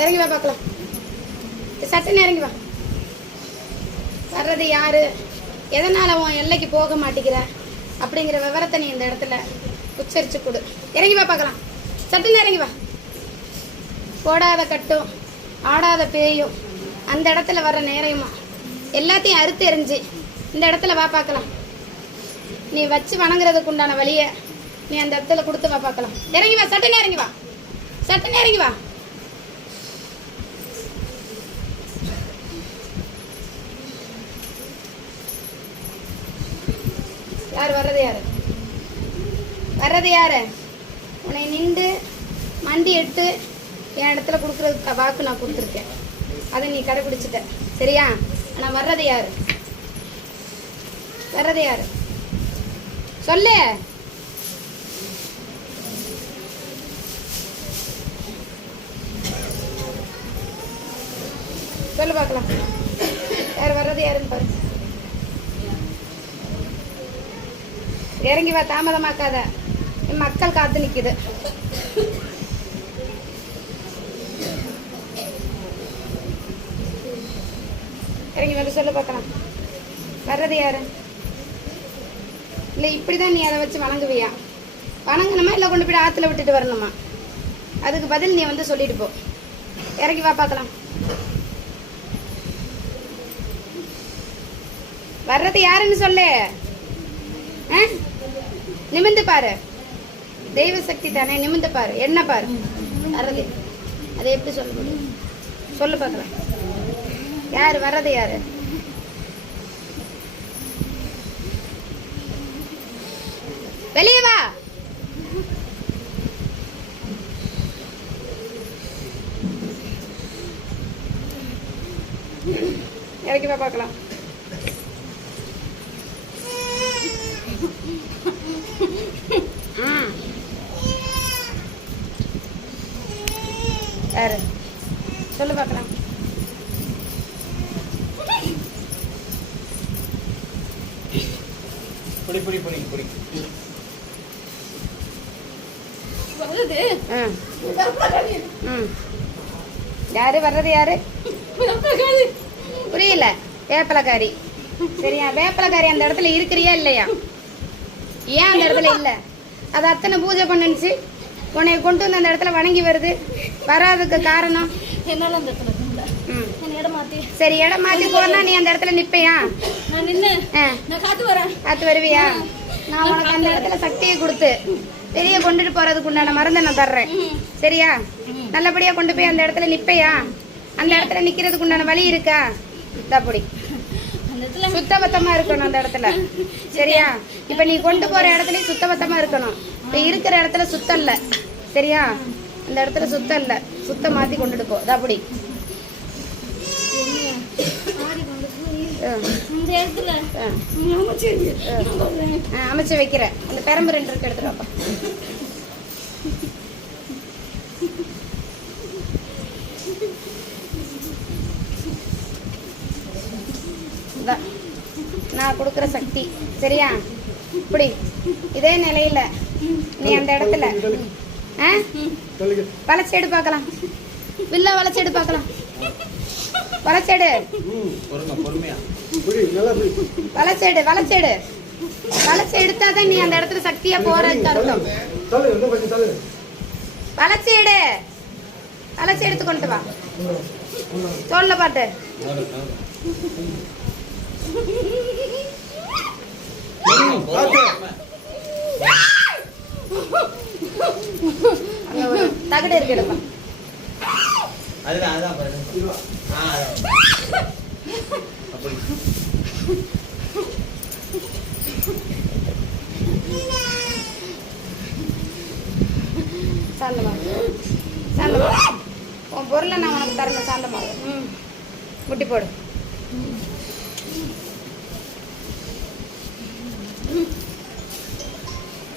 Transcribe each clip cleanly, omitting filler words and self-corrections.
இறங்கி வா பார்க்கலாம். சட்டுன்னு இறங்கி வா. வர்றது யாரு, எதனால உன் எல்லைக்கு போக மாட்டேங்கிற அப்படிங்கிற விவரத்தை நீ இந்த இடத்துல உச்சரிச்சு கொடு. இறங்கி வா பார்க்கலாம். சட்டுன்னு இறங்கி வா. போடாத கட்டும் ஆடாத பேயும் அந்த இடத்துல வர்ற நேரமா எல்லாத்தையும் அறுத்து எறிஞ்சு இந்த இடத்துல வா பார்க்கலாம். நீ வச்சு வணங்குறதுக்கு உண்டான வழியை நீ அந்த இடத்துல கொடுத்து வா பார்க்கலாம். இறங்கி வா. சட்டுன்னு இறங்கி வா. சட்டுன்னு இறங்கி வா. யார் வர்றது, யாரு வர்றது, யாரு உன்னை நின்று மண்டி எட்டு என் இடத்துல கொடுக்குறதுக்கு வாக்கு நான் கொடுத்துருக்கேன். அதை நீ கடைபிடிச்சிட்ட, சரியா? ஆனால் வர்றது யாரு, வர்றது யாரு சொல்லு. சொல்லு பார்க்கலாம். யார் வர்றது யாருன்னு பாரு. இறங்கி வா. தாமதமாக்காத. மக்கள் காத்து நிக்குது. இறங்கி வந்து சொல்லு பார்க்கலாம். வர்றது யாரு? இல்லை இப்படிதான் நீ அதை வச்சு வணங்குவியா? வணங்கணுமா இல்லை கொண்டு போய் ஆற்றுல விட்டுட்டு வரணுமா? அதுக்கு பதில் நீ வந்து சொல்லிட்டு போ. இறங்கி வா பார்க்கலாம். வர்றது யாருன்னு சொல்லு. நிமிந்து பாரு. தெய்வ சக்தி தானே, நிமிந்து பாரு. என்ன பாரு வர்றது. அதை எப்படி சொல்ல முடியும்? சொல்லு பார்க்கலாம். யாரு வர்றது, யாரு? வெளியே வா. இறக்கி வா பார்க்கலாம். யாரு சொல்லு பார்க்கலாம். யாரு வர்றது, யாரு புரியல? வேப்பலக்காரி, சரியா? வேப்பலக்காரி அந்த இடத்துல இருக்கிறியா இல்லையா? ஏன் அந்த இடத்துல இல்ல? அது அத்தனை பூஜை பண்ணுச்சு, உன்னை கொண்டு வந்து அந்த இடத்துல வணங்கி வருது. வராதுக்கு காரணம் என்னால அந்த இடத்துல சரி, இடம் மாத்தி போனா நீ அந்த இடத்துல நிப்பையா? நான் நின்னு நான் காத்து வரேன். காத்து வருவியா? நான் உனக்கு அந்த இடத்துல சக்தியை கொடுத்து வெளியே கொண்டுட்டு போறதுக்கு உண்டான மருந்தை நான் தர்றேன், சரியா? நல்லபடியா கொண்டு போய் அந்த இடத்துல நிப்பையா? அந்த இடத்துல நிக்கிறதுக்கு உண்டான வழி இருக்கா? தப்படி சுத்தபத்தமா இருக்கணும் அந்த இடத்துல, சரியா? இப்ப நீ கொண்டு போற இடத்துல சுத்தபத்தமா இருக்கணும். இப்ப இருக்கிற இடத்துல சுத்தம் இல்ல, சரியா? அந்த இடத்துல சுத்தம் இல்ல, சுத்தம் மாத்தி கொண்டுட்டு போ. தப்படி அமைச்சு வைக்கிற அந்த பெரம்பு 2 இருக்கு, எடுத்துட்டு வாப்பா. நான் கொடுக்குற சக்தி, சரியா? இப்படி இதே நிலையில நீ அந்த இடத்துல வளைச்சேடு பார்க்கலாம். வில்ல வளைச்சேடு பார்க்கலாம். வளைச்சேடு வளைச்சேடு வளைச்சேடு வளைச்சு எடுத்தாதான் நீ அந்த இடத்துல சக்தியா போறதுக்கு அர்த்தம். வளைச்சேடு வளைச்சு எடுத்து கொண்டு வா. சொல்ல பாட்டு தகடு இருக்கு, எடுப்பா. சாந்தமாக சாந்தமாக உன் பொருளை நான் உனக்கு தரணும். சாந்தமாக முட்டி போடு.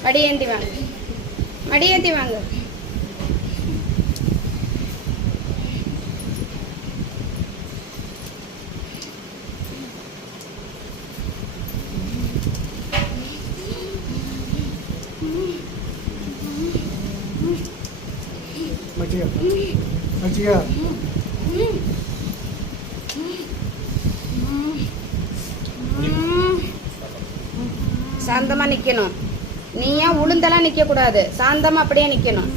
மடியேந்தி வாங்க, மடியேந்தி வாங்க. வச்சுக்க. சாந்தமா நிக்கணும். நீ ஏன் உளுந்தெல்லாம் நிக்க கூடாது, சாந்தமா அப்படியே நிக்கணும்.